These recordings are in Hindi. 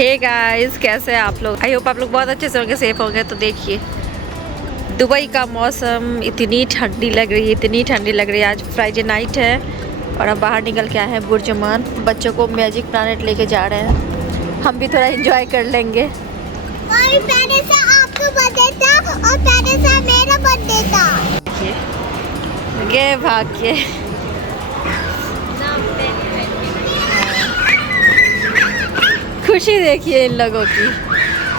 हे गाइस, कैसे हैं आप लोग? आई होप आप लोग बहुत अच्छे से होंगे, सेफ होंगे। तो देखिए दुबई का मौसम, इतनी ठंडी लग रही है, इतनी ठंडी लग रही है। आज फ्राइडे नाइट है और अब बाहर निकल के आए हैं बुर्जुमान। बच्चों को मैजिक प्लैनेट लेके जा रहे हैं, हम भी थोड़ा एंजॉय कर लेंगे। और पहले से आपका बर्थडे था और पहले से मेरा बर्थडे था। गे भाग्य। खुशी देखिए इन लोगों की।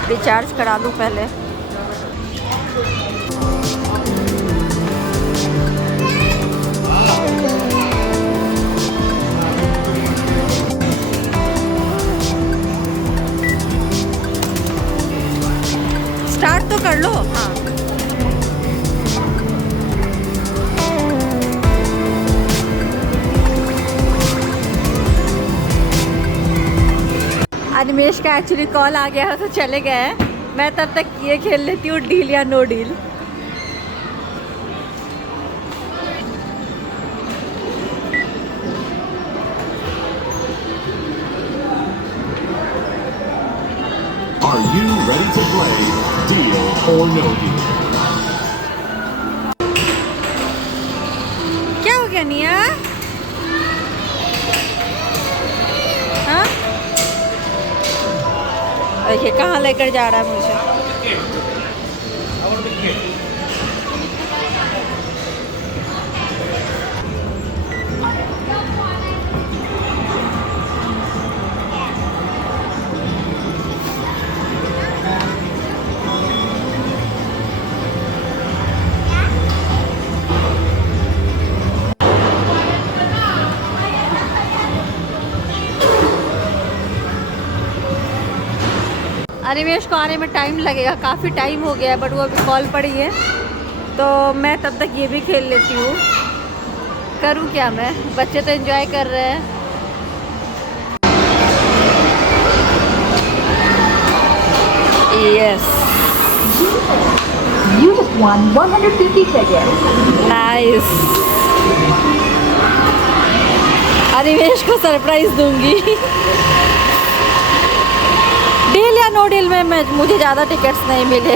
रिचार्ज करा लूँ पहले। स्टार्ट तो कर लो। हाँ, अनिमेश का एक्चुअली कॉल आ गया है तो चले गए हैं। मैं तब तक ये खेल लेती हूँ, डील या no deal. Are you ready to play Deal or No Deal? क्या हो गया निया? हाँ, देखिए कहाँ लेकर जा रहा है मुझे। अनिमेश को आने में टाइम लगेगा, काफ़ी टाइम हो गया है, बट वो अभी कॉल पड़ी है तो मैं तब तक ये भी खेल लेती हूँ। करूँ क्या मैं, बच्चे तो एंजॉय कर रहे हैं। Yes, You just won 150 tickets. Nice. Animesh को सरप्राइज दूंगी। डील या नो डील में मुझे ज़्यादा टिकट्स नहीं मिले।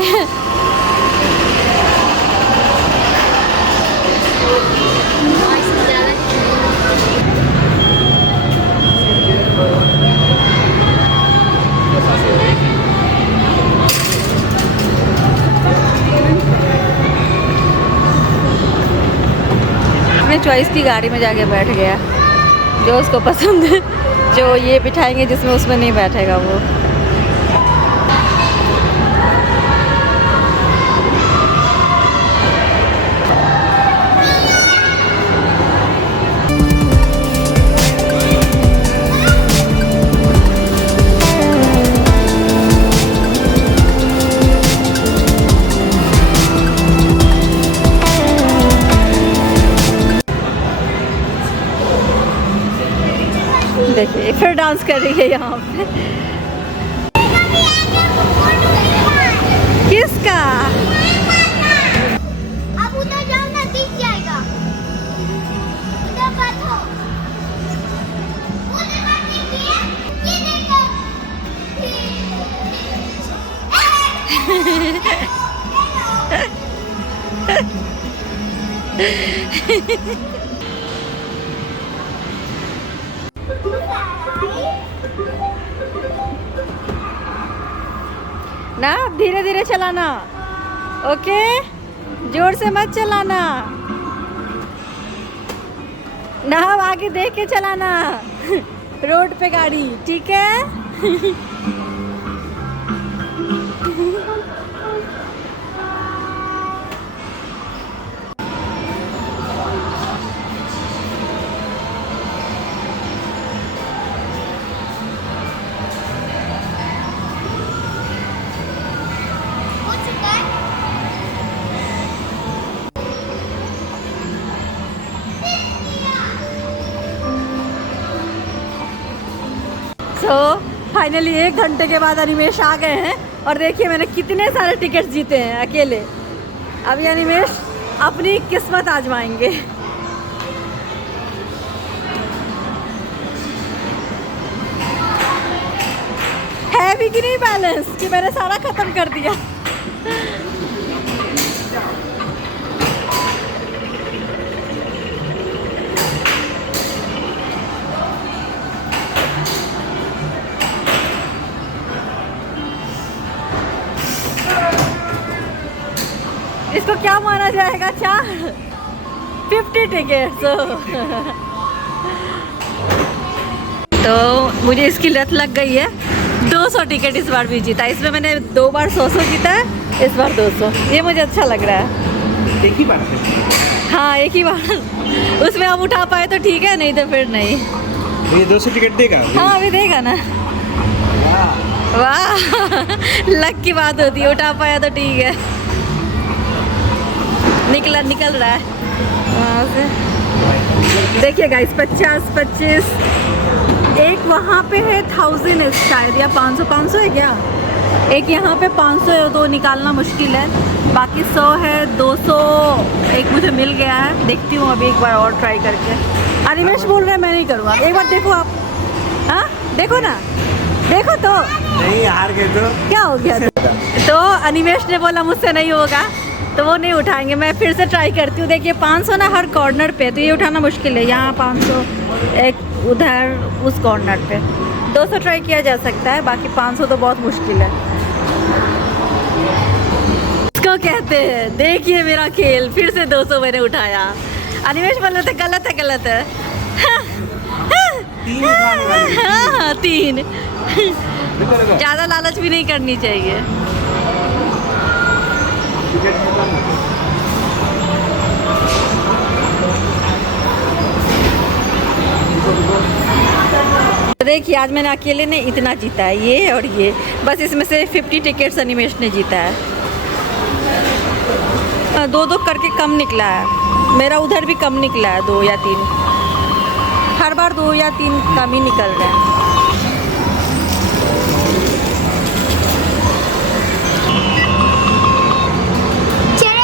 अपने चॉइस की गाड़ी में जाके बैठ गया, जो उसको पसंद है। जो ये बिठाएंगे जिसमें उसमें नहीं बैठेगा वो। देखिए फिर डांस कर रही है यहाँ पे। किसका? अब उधर जाओ ना, दिख जाएगा। उधर बैठो। उधर बैठिए। ये देखो। ना धीरे धीरे चलाना, ओके? जोर से मत चलाना ना, आगे देख के चलाना। रोड पे गाड़ी, ठीक है? तो फाइनली 1 घंटे के बाद अनिमेश आ गए हैं और देखिए मैंने कितने सारे टिकट्स जीते हैं अकेले। अभी अनिमेश अपनी किस्मत आजमाएंगे। भी कि नहीं बैलेंस कि मैंने सारा खत्म कर दिया। इसको क्या माना जाएगा? 50 टिकट। तो मुझे इसकी लत लग गई है। 200 टिकट इस बार भी जीता। इसमें मैंने 2 बार 100 जीता है, इस बार 200। ये मुझे अच्छा लग रहा है। एक ही बार है। हाँ एक ही बार। उसमें हम उठा पाए तो ठीक है, नहीं तो फिर नहीं। ये 200 टिकट देगा? हाँ अभी देगा ना। वाह लक की बात होती है, उठा पाया तो ठीक है। निकल रहा है वहाँ से। देखिए गाइस 50-25 एक वहाँ पे है 1000 शायद, या 500 है क्या? एक यहाँ पे 500 है, तो निकालना मुश्किल है। बाकी 100 है, 200 एक मुझे मिल गया है। देखती हूँ अभी एक बार और ट्राई करके। अनिमेश बोल रहे हैं मैं नहीं करूँगा। एक बार देखो आप। हाँ देखो ना, देखो तो। नहीं हार गए तो क्या हो गया? तो अनिमेश ने बोला मुझसे नहीं होगा, तो वो नहीं उठाएंगे। मैं फिर से ट्राई करती हूँ। देखिए 500 ना हर कॉर्नर पे, तो ये उठाना मुश्किल है। यहाँ 500, एक उधर उस कॉर्नर पे। 200 ट्राई किया जा सकता है, बाकी 500 तो बहुत मुश्किल है। इसको कहते हैं, देखिए मेरा खेल। फिर से 200 मैंने उठाया। अनिमेश बोल रहे थे गलत है, गलत है। हाँ 3। ज़्यादा लालच भी नहीं करनी चाहिए। देखिए आज मैंने अकेले ने इतना जीता है, ये और ये। बस इसमें से 50 टिकट्स अनिमेश ने जीता है। 2-2 करके कम निकला है। मेरा उधर भी कम निकला है, 2 या 3। हर बार 2 या 3 कम ही निकल रहे हैं।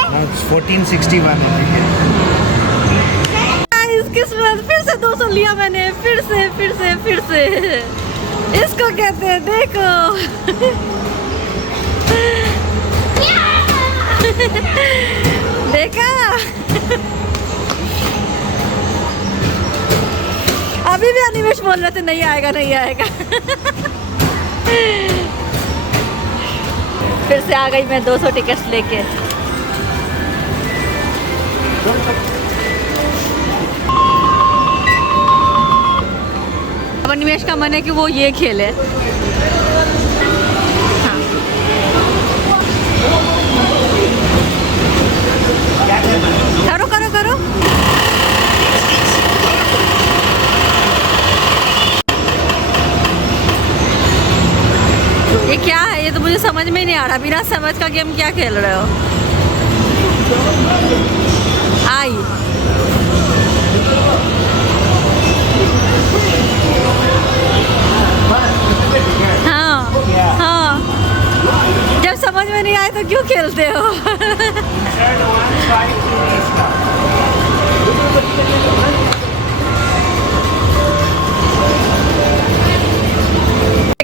हाँ 1461 है। किस्मत, फिर से 200 लिया मैंने। फिर से इसको कहते हैं देखो। देखा? अभी भी अनिमेश बोल रहे थे नहीं आएगा, नहीं आएगा। फिर से आ गई मैं 200 टिकट्स लेके। अब अनिमेश का मन है कि वो ये खेले। हाँ। करो करो करो। ये क्या है? ये तो मुझे समझ में ही नहीं आ रहा। बिना समझ का गेम क्या खेल रहे हो? आई हाँ, जब समझ में नहीं आए तो क्यों खेलते हो?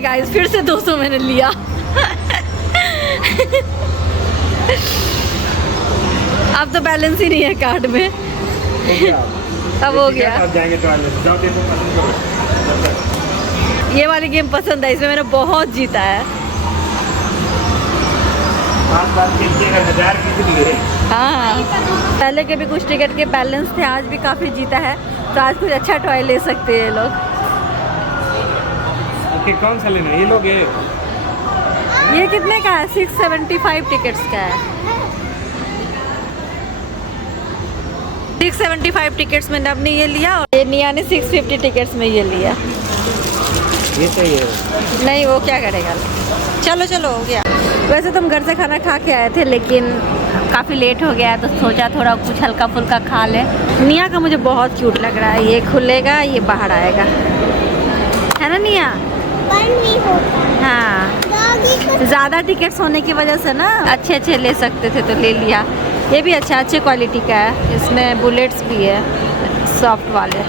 गाइस फिर से 200 मैंने लिया। अब तो बैलेंस ही नहीं है कार्ड में। अब हो गया। अब जाएंगे टॉयलेट। जाओ देखो, पसंद करो। ये वाली गेम पसंद है, इसमें मैंने बहुत जीता है। 5 बार खेलते 1000 किसी लिए। हाँ पहले के भी कुछ टिकट के बैलेंस थे, आज भी काफ़ी जीता है। तो आज कुछ अच्छा टॉय ले सकते हैं ये लोग। ओके कौन सा लेना है? ये लोग ये कितने का है? 675 टिकट्स का है। 675 टिकट्स मैंने अपने ये लिया, और ये निया ने 650 टिकट्स में ये लिया। ये सही है। नहीं वो क्या करेगा। चलो चलो हो गया। वैसे तो हम घर से खाना खा के आए थे, लेकिन काफ़ी लेट हो गया है, तो सोचा थोड़ा कुछ हल्का फुल्का खा ले। निया का मुझे बहुत क्यूट लग रहा है। ये खुलेगा, ये बाहर आएगा, है ना निया? नहीं होता। हाँ ज़्यादा टिकट्स होने की वजह से ना अच्छे अच्छे ले सकते थे, तो ले लिया। ये भी अच्छा, अच्छे क्वालिटी का है। इसमें बुलेट्स भी है, सॉफ्ट वाले।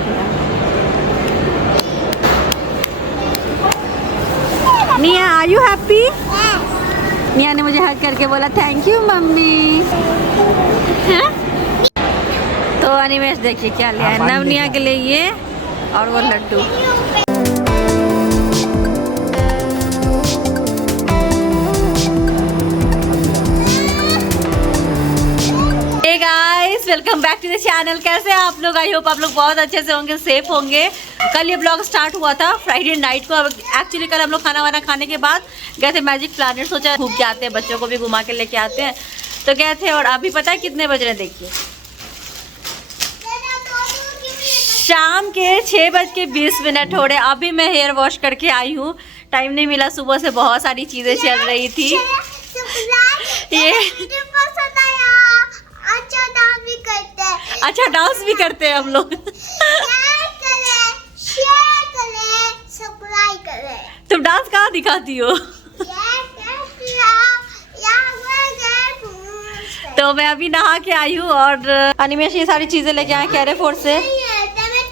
निया आर यू हैप्पी? निया ने मुझे हग करके बोला थैंक यू मम्मी। हाँ? तो अनिमेश देखिए क्या लिया है, नवनिया के लिए ये और वो लड्डू। Hey guys, welcome back to the channel. कैसे हैं आप लोग? आई होप आप लोग बहुत अच्छे से होंगे, सेफ होंगे। कल ये ब्लॉग स्टार्ट हुआ था फ्राइडे नाइट को। अब एक्चुअली कल हम लोग खाना वाना खाने के बाद गए थे मैजिक प्लैनेट, सोचा घूम के आते हैं, बच्चों को भी घुमा के लेके आते हैं, तो गए थे। और अभी पता है कितने बज रहे हैं? देखिए शाम के 6:20 हो रहे। अभी मैं हेयर वॉश करके आई हूँ, टाइम नहीं मिला, सुबह से बहुत सारी चीजें चल रही थी। ये अच्छा डांस भी करते हैं हम लोग। तुम डांस कहाँ दिखाती हो? तो मैं अभी नहा के आई हूँ और अनिमेश ये सारी चीजें लेके आए कैरेफोर से।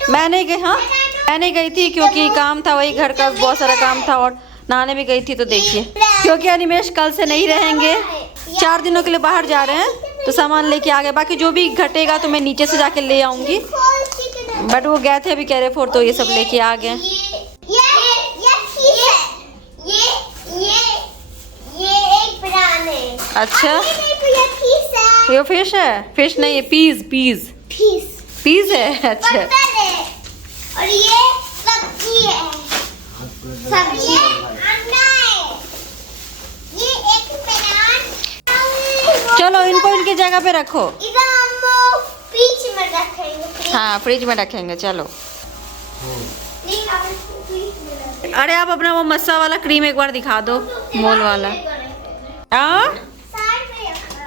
मैं नहीं गई, हाँ मैं नहीं गई थी क्योंकि काम था, वही घर का बहुत सारा काम था, और नहाने भी गई थी। तो देखिए क्योंकि अनिमेश कल से नहीं रहेंगे, 4 दिनों के लिए बाहर जा रहे हैं, तो सामान लेके आ गए। बाकी जो भी घटेगा तो मैं नीचे से जाके ले आऊंगी, बट वो गए थे अभी कैरेफोर, तो ये सब लेके आ गए। अच्छा ये फिश है? फिश नहीं है, पीज है। अच्छा और ये सब्जी है, सब्जी ये एक बनान। चलो इनको इनकी जगह पे रखो। इधर हम फ्रिज में रखेंगे। हाँ फ्रिज में रखेंगे। चलो अरे आप अपना वो मस्सा वाला क्रीम एक बार दिखा दो, मोल वाला।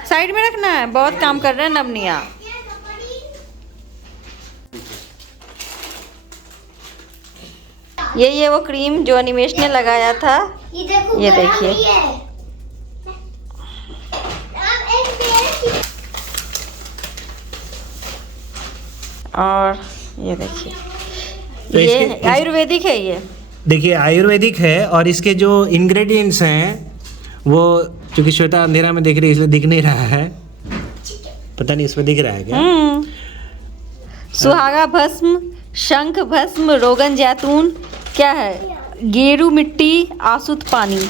साइड में रखना है, बहुत काम कर रहे हैं नवनिया। ये वो क्रीम जो अनिमेश ने लगाया था, ये देखिए। और ये देखिए, तो ये आयुर्वेदिक है। ये देखिए आयुर्वेदिक है, और इसके जो इंग्रेडिएंट्स हैं वो, क्योंकि श्वेता अंधेरा में देख रही है इसलिए दिख नहीं रहा है, पता नहीं इसमें दिख रहा है क्या? सुहागा भस्म, शंख भस्म, रोगन जैतून, क्या है, गेरू मिट्टी, आसुत पानी,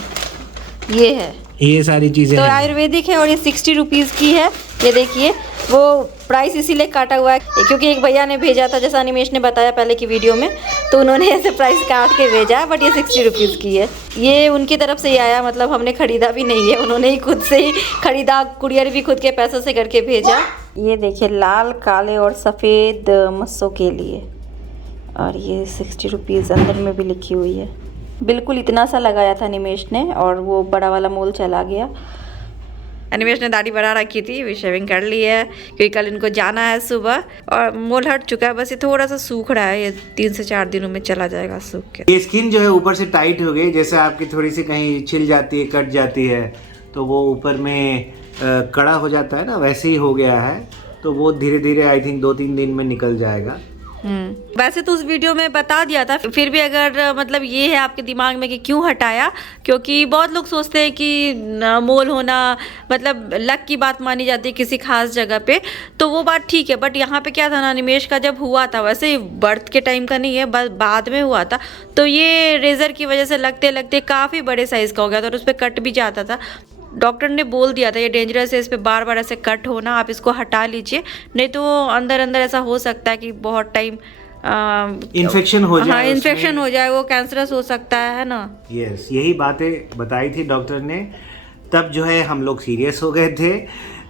ये है, ये सारी चीजें तो हैं। आयुर्वेदिक है और ये 60 रुपीज़ की है। ये देखिए वो प्राइस इसीलिए काटा हुआ है क्योंकि एक भैया ने भेजा था, जैसा अनिमेश ने बताया पहले की वीडियो में, तो उन्होंने ऐसे प्राइस काट के भेजा, बट ये 60 रुपीज़ की है। ये उनकी तरफ से ही आया, मतलब हमने खरीदा भी नहीं है, उन्होंने ही खुद से ही खरीदा, कुरियर भी खुद के पैसों से करके भेजा। ये देखिए लाल, काले और सफ़ेद मस्सों के लिए, और ये 60 रुपीज़ अंदर में भी लिखी हुई है। बिल्कुल इतना सा लगाया था अनिमेश ने, और वो बड़ा वाला मोल चला गया। अनिमेश ने दाढ़ी बढ़ा रखी थी, भी शेविंग कर ली है क्योंकि कल इनको जाना है सुबह, और मोल हट चुका है, बस ये थोड़ा सा सूख रहा है, ये 3 से 4 दिनों में चला जाएगा सूख के। ये स्किन जो है ऊपर से टाइट हो गई, जैसे आपकी थोड़ी सी कहीं छिल जाती है, कट जाती है, तो वो ऊपर में कड़ा हो जाता है ना, वैसे ही हो गया है। तो वो धीरे धीरे आई थिंक 2-3 दिन में निकल जाएगा। वैसे तो उस वीडियो में बता दिया था, फिर भी अगर मतलब ये है आपके दिमाग में कि क्यों हटाया, क्योंकि बहुत लोग सोचते हैं कि मोल होना मतलब लक की बात मानी जाती है किसी खास जगह पे, तो वो बात ठीक है, बट यहाँ पे क्या था ना, अनिमेश का जब हुआ था, वैसे बर्थ के टाइम का नहीं है, बस बाद में हुआ था, तो ये रेजर की वजह से लगते लगते काफ़ी बड़े साइज़ का हो गया था और उस पर कट भी जाता था। डॉक्टर ने बोल दिया था ये डेंजरस है, इस पे बार बार ऐसे कट होना, आप इसको हटा लीजिए, नहीं तो अंदर अंदर ऐसा हो सकता है कि बहुत टाइम इन्फेक्शन हो जाए। हाँ इन्फेक्शन हो जाए, वो कैंसरस हो सकता है ना। यस, यही बातें बताई थी डॉक्टर ने। तब जो है हम लोग सीरियस हो गए थे,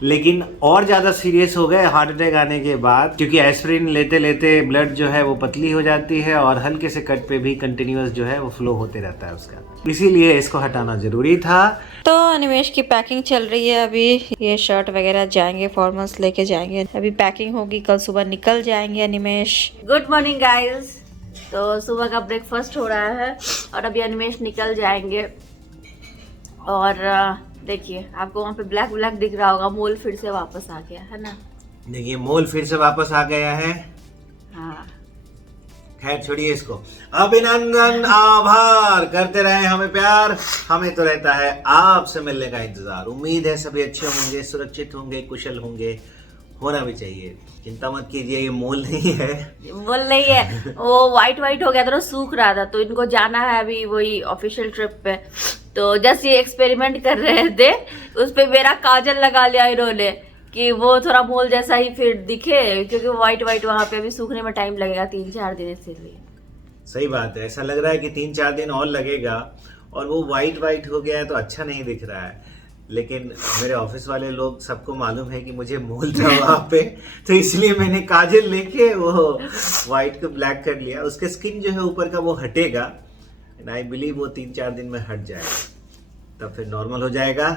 लेकिन और ज़्यादा सीरियस हो गए हार्ट अटैक आने के बाद, क्योंकि एस्पिरिन लेते लेते ब्लड जो है वो पतली हो जाती है और हल्के से कट पे भी कंटिन्यूअस जो है वो फ्लो होते रहता है उसका, इसीलिए इसको हटाना ज़रूरी था। तो अनिमेश की पैकिंग चल रही है अभी, ये शर्ट वगैरह जाएंगे, फॉर्मल्स लेके जाएंगे, अभी पैकिंग होगी, कल सुबह निकल जाएंगे अनिमेश। गुड मॉर्निंग गाइस, तो सुबह का ब्रेकफास्ट हो रहा है और अभी अनिमेश निकल जाएंगे। और देखिए आपको वहाँ पे ब्लैक ब्लैक दिख रहा होगा, मोल फिर से वापस आ गया है ना। देखिए मोल फिर से वापस आ गया है। हाँ खैर छोड़िए इसको। अभिनंदन, आभार, करते रहे हमें प्यार, हमें तो रहता है आपसे मिलने का इंतजार। उम्मीद है सभी अच्छे होंगे, सुरक्षित होंगे, कुशल होंगे, होना भी चाहिए। चिंता मत कीजिए, ये मोल नहीं है। बोल नहीं है, वो वाइट हो गया था ना, सूख रहा था, तो इनको जाना है अभी वही ऑफिशियल ट्रिप पे। तो जस्ट ये एक्सपेरिमेंट कर रहे थे, उस पे मेरा काजल लगा लिया इन्होंने कि वो थोड़ा मोल जैसा ही फिर दिखे, क्योंकि वाइट वहाँ पे अभी सूखने में टाइम लगेगा 3-4 दिन, इसीलिए। सही बात है, ऐसा लग रहा है कि 3-4 दिन और लगेगा, और वो वाइट हो गया है तो अच्छा नहीं दिख रहा है। लेकिन मेरे ऑफिस वाले लोग सबको मालूम है कि मुझे मोल था वहाँ पे, तो इसलिए मैंने काजल लेके वो वाइट को ब्लैक कर लिया। उसके स्किन जो है ऊपर का वो हटेगा, एंड आई बिलीव वो 3-4 दिन में हट जाएगा, तब फिर नॉर्मल हो जाएगा।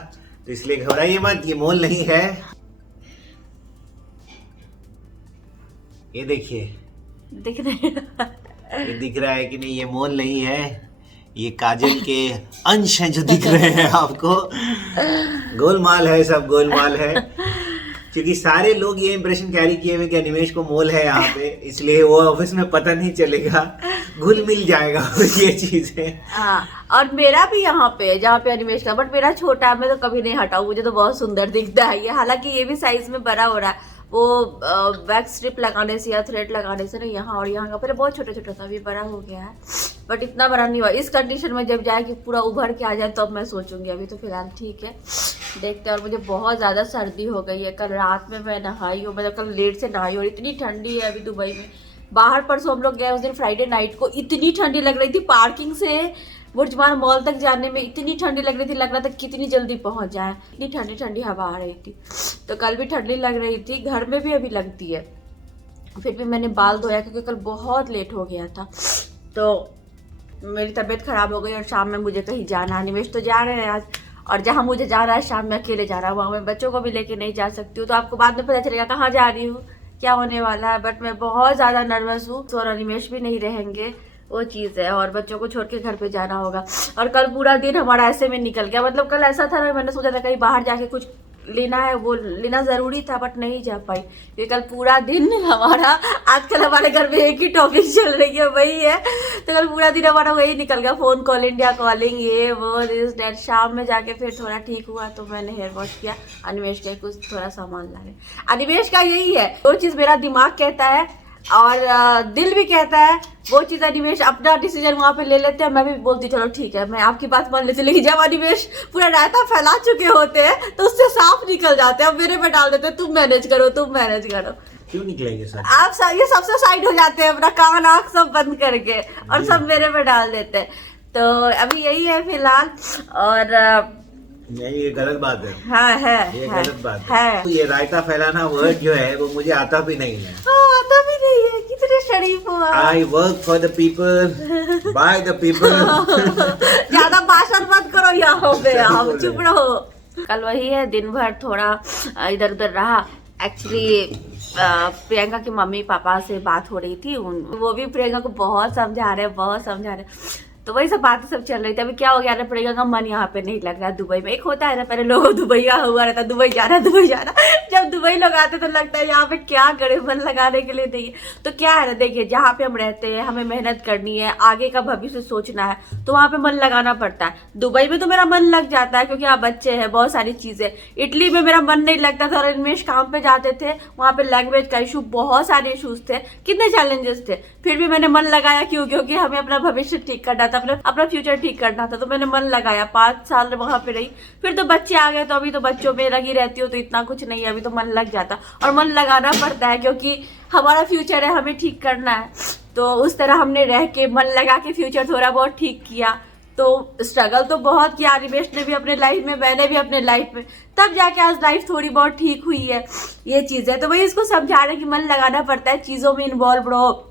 तो इसलिए घबराइए मत, ये मोल नहीं है। ये देखिए, दिख रहे ये दिख रहा है कि नहीं, ये मोल नहीं है, ये काजल के अंश हैं जो दिख रहे हैं आपको। गोलमाल है, सब गोलमाल है, क्योंकि सारे लोग ये इंप्रेशन कैरी किए हुए कि अनिमेश को मोल है यहाँ पे, इसलिए वो ऑफिस में पता नहीं चलेगा, घुल मिल जाएगा ये चीजें। हाँ, और मेरा भी यहाँ पे जहाँ पे अनिमेश का, बट मेरा छोटा है, मैं तो कभी नहीं हटाऊं, मुझे तो बहुत सुंदर दिखता है ये। हालांकि ये भी साइज में बड़ा हो रहा है, वो वैक्स स्ट्रिप लगाने से या थ्रेड लगाने से ना, यहाँ और यहाँ का पहले बहुत छोटा छोटा था, अभी बड़ा हो गया है, बट इतना बड़ा नहीं हुआ। इस कंडीशन में जब जाए कि पूरा उभर के आ जाए तब मैं सोचूंगी, अभी तो फिलहाल ठीक है, देखते हैं। और मुझे बहुत ज़्यादा सर्दी हो गई है, कल रात में मैं नहाई हूँ, मतलब कल लेट से नहाई और इतनी ठंडी है अभी दुबई में। बाहर परसों हम लोग गए उस दिन फ्राइडे नाइट को, इतनी ठंडी लग रही थी, पार्किंग से बुर्जमान मॉल तक जाने में इतनी ठंडी लग रही थी, लग रहा था कितनी जल्दी पहुंच जाए, इतनी ठंडी ठंडी हवा आ रही थी। तो कल भी ठंडी लग रही थी, घर में भी अभी लगती है। फिर भी मैंने बाल धोया क्योंकि कल बहुत लेट हो गया था, तो मेरी तबीयत खराब हो गई। और शाम में मुझे कहीं जाना, अनिमेश तो जा रहे हैं आज, और जहाँ मुझे जा रहा है शाम में अकेले जा रहा है, वहाँ मैं बच्चों को भी लेके नहीं जा सकती हूँ। तो आपको बाद में पता चलेगा कहाँ जा रही हूँ, क्या होने वाला है। बट मैं बहुत ज़्यादा नर्वस हूँ, और अनिमेश भी नहीं रहेंगे, वो चीज़ है, और बच्चों को छोड़ के घर पे जाना होगा। और कल पूरा दिन हमारा ऐसे में निकल गया, मतलब कल ऐसा था ना, मैंने सोचा था कहीं बाहर जाके कुछ लेना है, वो लेना ज़रूरी था, बट नहीं जा पाई क्योंकि कल पूरा दिन हमारा, आजकल हमारे घर में एक ही टॉपिक चल रही है, वही है। तो कल पूरा दिन हमारा वही निकल गया, फ़ोन कॉल, इंडिया कॉलिंग, ये वो दिस डैट। शाम में जाके फिर थोड़ा ठीक हुआ तो मैंने हेयर वॉश किया, अनिमेश के कुछ थोड़ा सामान लाए। अनिमेश का यही है, वो चीज़ मेरा दिमाग कहता है और दिल भी कहता है, वो चीज़ अनिमेश अपना डिसीजन वहाँ पे ले लेते हैं, मैं भी बोलती चलो ठीक है, मैं आपकी बात मान लेती। लेकिन जब अनिमेश पूरा रायता फैला चुके होते हैं तो उससे साफ निकल जाते हैं, अब मेरे पे डाल देते हैं, तुम मैनेज करो, तुम मैनेज करो। क्यों निकलेंगे सर? आप सब ये सबसे साइड हो जाते हैं, अपना कान आँख सब बंद करके, और सब मेरे पे डाल देते हैं। तो अभी यही है फिलहाल, और नहीं, ये गलत बात है। हाँ है, ये है, गलत बात है। तो ये रायता फैलाना वर्ड जो है वो मुझे आता भी नहीं है। आता भी नहीं है, कितने शरीफ हो आप। I work for the people, by the people। ज्यादा भाषण मत करो यहाँ पे, आप चुप रहो। कल वही है, दिन भर थोड़ा इधर उधर रहा। एक्चुअली प्रियंका की मम्मी पापा से बात हो रही थी, वो भी प्रियंका को बहुत समझा रहे, तो वही सब बातें सब चल रही थी। अभी क्या हो गया ना, प्रियंका का मन यहाँ पे नहीं लग रहा है दुबई में। एक होता है ना, पहले लोग दुबई हुआ रहता, दुबई जाना। जब दुबई लोग आते तो लगता है यहाँ पे क्या करे, मन लगाने के लिए नहीं है। तो क्या है ना, देखिए जहाँ पे हम रहते हैं, हमें मेहनत करनी है, आगे का भविष्य सोचना है, तो वहाँ पे मन लगाना पड़ता है। दुबई में तो मेरा मन लग जाता है क्योंकि यहाँ बच्चे हैं, बहुत सारी चीजें। इटली में मेरा मन नहीं लगता था, और अनिमेश काम पे जाते थे, वहाँ पे लैंग्वेज का इशू, बहुत सारे इशूज थे, कितने चैलेंजेस थे, फिर भी मैंने मन लगाया। क्यों? क्योंकि हमें अपना भविष्य ठीक करना था, अपना फ्यूचर ठीक करना था, तो मैंने मन लगाया। 5 साल वहां पे रही, फिर तो बच्चे आ गए, तो अभी तो बच्चों में लगी रहती हो, तो इतना कुछ नहीं है, अभी तो मन लग जाता। और मन लगाना पड़ता है क्योंकि हमारा फ्यूचर है, हमें ठीक करना है। तो उस तरह हमने रह के मन लगा के फ्यूचर थोड़ा बहुत ठीक किया। तो स्ट्रगल तो बहुत किया, अनिमेश ने भी अपने लाइफ में, मैंने भी अपने लाइफ में, तब जाके आज लाइफ थोड़ी बहुत ठीक हुई है। ये चीज़ है, तो वही इसको समझा रहे कि मन लगाना पड़ता है, चीज़ों में इन्वॉल्व रहो।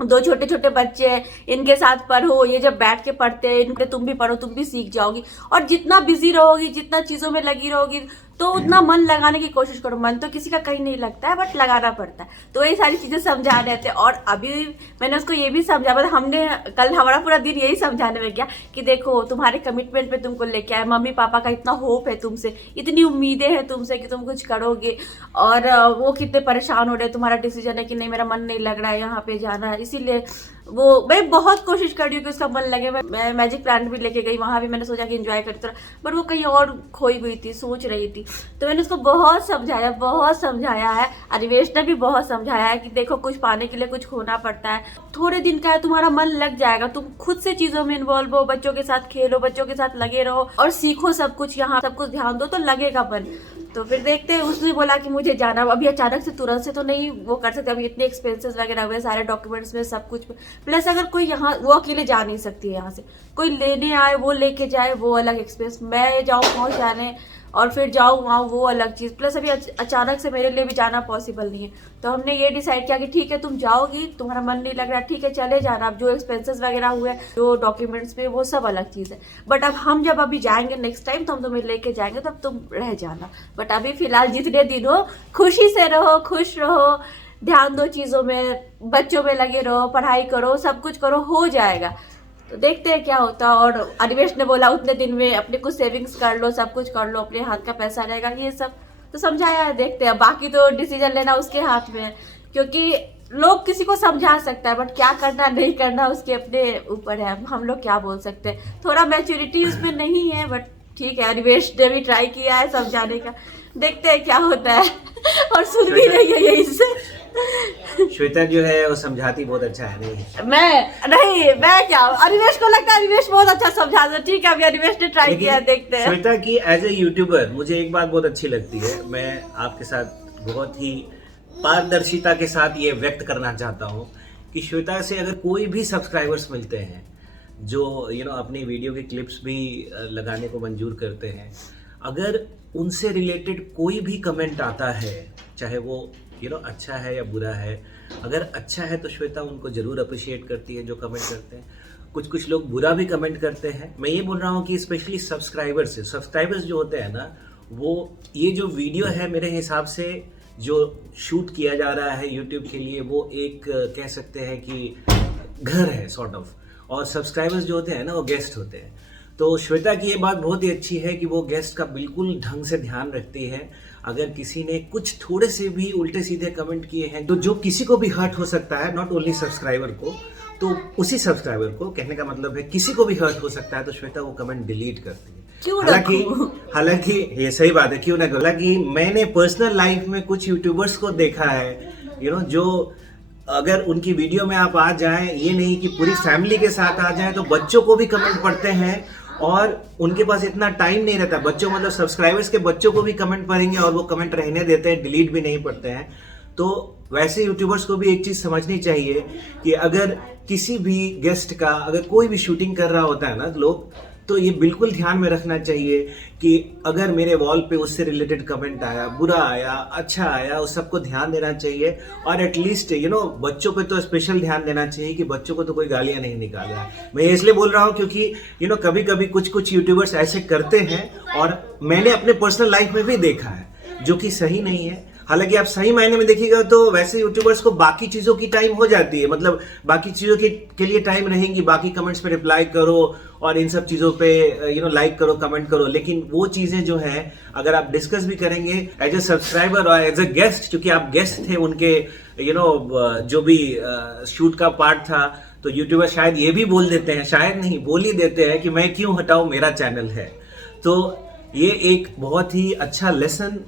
2 छोटे छोटे बच्चे हैं, इनके साथ पढ़ो, ये जब बैठ के पढ़ते हैं, इनके तुम भी पढ़ो, तुम भी सीख जाओगी। और जितना बिजी रहोगी, जितना चीज़ों में लगी रहोगी, तो उतना मन लगाने की कोशिश करो। मन तो किसी का कहीं नहीं लगता है, बट लगाना पड़ता है। तो ये सारी चीज़ें समझा रहे थे। और अभी मैंने उसको ये भी समझा, मतलब हमने कल हमारा पूरा दिन यही समझाने में गया कि देखो तुम्हारे कमिटमेंट पे तुमको लेके आए, मम्मी पापा का इतना होप है तुमसे, इतनी उम्मीदें हैं तुमसे कि तुम कुछ करोगे, और वो कितने परेशान हो रहे हैं, तुम्हारा डिसीजन है कि नहीं मेरा मन नहीं लग रहा है यहाँ पे जाना है, इसीलिए वो मैं बहुत कोशिश कर रही हूँ कि उसका मन लगे। मैं मैजिक प्लांट भी लेके गई, वहां भी मैंने सोचा कि एंजॉय करती रहा, बट वो कहीं और खोई हुई थी, सोच रही थी। तो मैंने उसको बहुत समझाया है। अनिवेश ने भी बहुत समझाया है कि देखो कुछ पाने के लिए कुछ खोना पड़ता है, थोड़े दिन का है, तुम्हारा मन लग जाएगा, तुम खुद से चीजों में इन्वॉल्व हो, बच्चों के साथ खेलो, बच्चों के साथ लगे रहो और सीखो सब कुछ, यहाँ सब कुछ ध्यान दो तो लगेगा मन। तो फिर देखते हैं, उसने बोला कि मुझे जाना, अभी अचानक से तुरंत से तो नहीं वो कर सकते, अभी इतने एक्सपेंसेस वगैरह हुए, सारे डॉक्यूमेंट्स में सब कुछ, प्लस अगर कोई यहाँ वो अकेले जा नहीं सकती है, यहाँ से कोई लेने आए वो लेके जाए वो अलग एक्सपेंस, मैं जाऊँ पहुँच जाने और फिर जाऊँ वहाँ वो अलग चीज़, प्लस अभी अचानक से मेरे लिए भी जाना पॉसिबल नहीं है। तो हमने ये डिसाइड किया कि ठीक है तुम जाओगी, तुम्हारा मन नहीं लग रहा, ठीक है चले जाना, अब जो एक्सपेंसेस वगैरह हुए, जो डॉक्यूमेंट्स पे, वो सब अलग चीज़ है। बट अब हम जब अभी जाएंगे नेक्स्ट टाइम तो हम तुम्हें लेके जाएंगे, तब तुम रह जाना। बट अभी फिलहाल जितने दिन हो खुशी से रहो, खुश रहो, ध्यान दो चीज़ों में, बच्चों में लगे रहो, पढ़ाई करो, सब कुछ करो, हो जाएगा। तो देखते हैं क्या होता है। और अनिवेश ने बोला उतने दिन में अपने कुछ सेविंग्स कर लो, सब कुछ कर लो, अपने हाथ का पैसा रहेगा, ये सब तो समझाया है। देखते हैं, बाकी तो डिसीजन लेना उसके हाथ में है, क्योंकि लोग किसी को समझा सकता है बट क्या करना नहीं करना उसके अपने ऊपर है, हम लोग क्या बोल सकते हैं। थोड़ा मैच्योरिटी उसमें नहीं है, बट ठीक है, अनिवेश ने भी ट्राई किया है समझाने का, देखते हैं क्या होता है। और सुन भी रही है यही से। श्वेता जो है वो समझाती बहुत अच्छा है। नहीं मैं क्या, अनिवेश को लगता है अनिवेश बहुत अच्छा समझाता है। ठीक है, अभी अनिवेश ने ट्राई किया, देखते हैं। श्वेता की एज ए यूट्यूबर मुझे एक बात बहुत अच्छी लगती है, मैं आपके साथ बहुत ही पारदर्शिता के साथ ये व्यक्त करना चाहता हूँ कि श्वेता से अगर कोई भी सब्सक्राइबर्स मिलते हैं जो अपनी वीडियो के क्लिप्स भी लगाने को मंजूर करते हैं, अगर उनसे रिलेटेड कोई भी कमेंट आता है, चाहे वो अच्छा है या बुरा है, अगर अच्छा है तो श्वेता उनको ज़रूर अप्रिशिएट करती है जो कमेंट करते हैं। कुछ लोग बुरा भी कमेंट करते हैं। मैं ये बोल रहा हूँ कि स्पेशली सब्सक्राइबर्स जो होते हैं ना, वो ये जो वीडियो है मेरे हिसाब से जो शूट किया जा रहा है यूट्यूब के लिए, वो एक कह सकते हैं कि घर है सॉर्ट ऑफ, और सब्सक्राइबर्स जो होते हैं ना वो गेस्ट होते हैं। तो श्वेता की ये बात बहुत ही अच्छी है कि वो गेस्ट का बिल्कुल ढंग से ध्यान रखती है। अगर किसी ने कुछ थोड़े से भी उल्टे सीधे कमेंट किए हैं तो जो किसी को भी हर्ट हो सकता है, नॉट ओनली सब्सक्राइबर को, तो उसी सब्सक्राइबर को, कहने का मतलब है किसी को भी हर्ट हो सकता है, तो श्वेता वो कमेंट डिलीट करती है। हालांकि ये सही बात है, क्यों ना। हालांकि मैंने पर्सनल लाइफ में कुछ यूट्यूबर्स को देखा है जो अगर उनकी वीडियो में आप आ जाएं, ये नहीं कि पूरी फैमिली के साथ आ जाएं, तो बच्चों को भी कमेंट पढ़ते हैं और उनके पास इतना टाइम नहीं रहता। बच्चों मतलब सब्सक्राइबर्स के बच्चों को भी कमेंट पढ़ेंगे और वो कमेंट रहने देते हैं, डिलीट भी नहीं पढ़ते हैं। तो वैसे यूट्यूबर्स को भी एक चीज समझनी चाहिए कि अगर किसी भी गेस्ट का अगर कोई भी शूटिंग कर रहा होता है ना लोग, तो ये बिल्कुल ध्यान में रखना चाहिए कि अगर मेरे वॉल पे उससे रिलेटेड कमेंट आया, बुरा आया, अच्छा आया, उस सबको ध्यान देना चाहिए। और एटलीस्ट बच्चों पे तो स्पेशल ध्यान देना चाहिए कि बच्चों को तो कोई गालियां नहीं निकाल रहा है। मैं इसलिए बोल रहा हूँ क्योंकि कभी कभी कुछ यूट्यूबर्स ऐसे करते हैं और मैंने अपने पर्सनल लाइफ में भी देखा है, जो कि सही नहीं है। हालांकि आप सही मायने में देखिएगा तो वैसे यूट्यूबर्स को बाकी चीजों की टाइम हो जाती है, मतलब बाकी चीजों के लिए टाइम रहेंगी, बाकी कमेंट्स पे रिप्लाई करो और इन सब चीजों पे लाइक करो, कमेंट करो। लेकिन वो चीजें जो है अगर आप डिस्कस भी करेंगे एज ए सब्सक्राइबर और एज ए गेस्ट, क्योंकि आप गेस्ट थे उनके जो भी शूट का पार्ट था, तो यूट्यूबर शायद ये भी बोल देते हैं, शायद नहीं बोल ही देते हैं कि मैं क्यों हटाऊं, मेरा चैनल है। तो ये एक बहुत ही अच्छा लेसन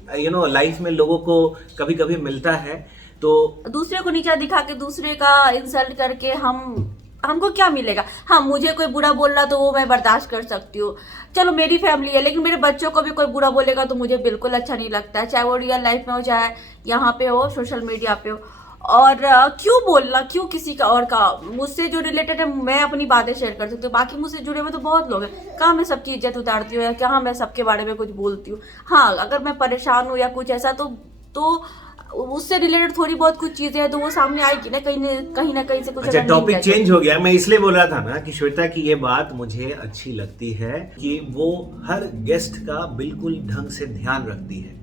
लाइफ में लोगों को कभी कभी मिलता है। तो दूसरे को नीचा दिखा के, दूसरे का इंसल्ट करके हमको क्या मिलेगा। हाँ, मुझे कोई बुरा बोल रहा तो वो मैं बर्दाश्त कर सकती हूँ, चलो मेरी फैमिली है, लेकिन मेरे बच्चों को भी कोई बुरा बोलेगा तो मुझे बिल्कुल अच्छा नहीं लगता है, चाहे वो रियल लाइफ में हो, चाहे यहाँ पे हो, सोशल मीडिया पे हो। और क्यों बोलना, क्यों किसी का और का। मुझसे जो रिलेटेड है मैं अपनी बातें शेयर कर सकती हूँ, बाकी मुझसे जुड़े हुए तो बहुत लोग हैं। कहाँ मैं सबकी इज्जत उतारती हूँ या कहाँ मैं सबके बारे में कुछ बोलती हूँ। हाँ, अगर मैं परेशान हूँ या कुछ ऐसा तो उससे रिलेटेड थोड़ी बहुत कुछ चीजें हैं तो वो सामने आएगी ना, कहीं ना कहीं से कुछ। अच्छा, टॉपिक चेंज हो गया। मैं इसलिए बोल रहा था ना कि श्वेता की ये बात मुझे अच्छी लगती है कि वो हर गेस्ट का बिल्कुल ढंग से ध्यान रखती है।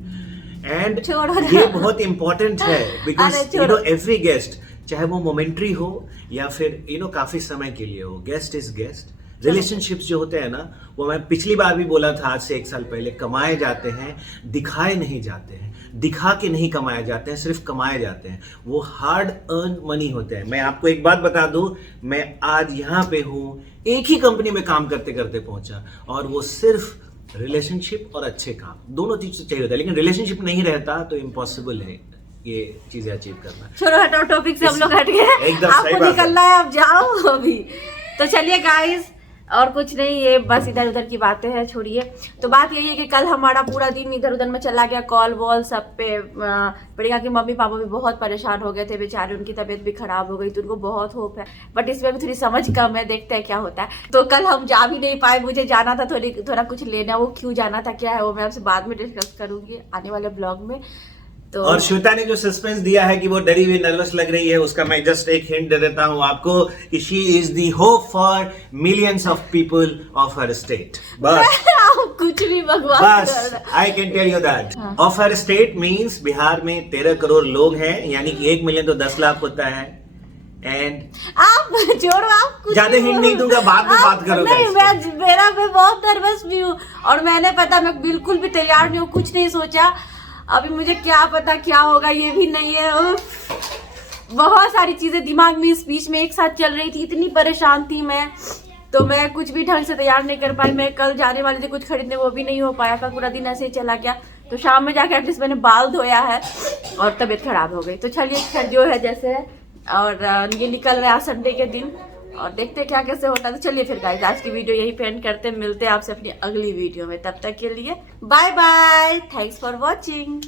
एंड ये बहुत इंपॉर्टेंट है बिकॉज एवरी गेस्ट, चाहे वो मोमेंट्री हो या फिर काफी समय के लिए हो, गेस्ट इज गेस्ट। रिलेशनशिप्स जो होते हैं ना, वो मैं पिछली बार भी बोला था, आज से 1 साल पहले, कमाए जाते हैं, दिखाए नहीं जाते हैं, दिखा के नहीं कमाए जाते हैं, सिर्फ कमाए जाते हैं। वो हार्ड अर्न मनी होते हैं। मैं आपको एक बात बता दूं, मैं आज यहाँ पे हूँ, एक ही कंपनी में काम करते करते पहुंचा, और वो सिर्फ रिलेशनशिप और अच्छे काम, दोनों चीज चाहिए होता है। लेकिन रिलेशनशिप नहीं रहता तो इम्पॉसिबल है ये चीजें अचीव करना। चलो हटाओ, टॉपिक से हम लोग हट गए, एकदम सही आपको बात है। निकलना है, आप जाओ अभी। तो चलिए गाइस, और कुछ नहीं, ये बस इधर उधर की बातें हैं, छोड़िए। तो बात यही है कि कल हमारा पूरा दिन इधर उधर में चला गया, कॉल वॉल सब पे। प्रिया के मम्मी पापा भी बहुत परेशान हो गए थे बेचारे, उनकी तबीयत भी खराब हो गई, तो उनको बहुत होप है, बट इसमें भी थोड़ी समझ कम है, देखते हैं क्या होता है। तो कल हम जा भी नहीं पाए, मुझे जाना था थोड़ा कुछ लेना, वो क्यों जाना था, क्या है, वो मैं आपसे बाद में डिस्कस करूंगी आने वाले ब्लॉग में। तो और श्वेता ने जो सस्पेंस दिया है कि वो डरी हुई, नर्वस लग रही है, उसका मैं जस्ट एक हिंट दे देता हूं आपको कि she is the hope for millions of people of her state. बस आप कुछ भी बकवास बस कर रहे हैं। I can tell you that of her state means Bihar में 13 करोड़ लोग हैं, यानी कि 1 मिलियन तो 10 लाख होता है। एंड आप जोड़ो, आप कुछ ज्यादा हिंट नहीं दूंगा, बाद में बात करोगे नहीं, मैं बहुत नर्वस भी हूँ, और मैंने पता, मैं बिल्कुल भी तैयार नहीं हूँ, कुछ नहीं सोचा। अभी मुझे क्या पता क्या होगा, ये भी नहीं है। बहुत सारी चीजें दिमाग में इस बीच में एक साथ चल रही थी, इतनी परेशान थी मैं, तो मैं कुछ भी ढंग से तैयार नहीं कर पाई। मैं कल जाने वाली थी कुछ खरीदने, वो भी नहीं हो पाया, कल पूरा दिन ऐसे ही चला गया। तो शाम में जाकर एटलीस्ट मैंने बाल धोया है, और तबीयत खराब हो गई। तो चलिए, खैर जो है जैसे है, और ये निकल रहा है संडे के दिन, और देखते क्या कैसे होता है। तो चलिए फिर गाइस, आज की वीडियो यही पे एंड करते हैं, मिलते हैं आपसे अपनी अगली वीडियो में। तब तक के लिए bye bye, thanks for watching.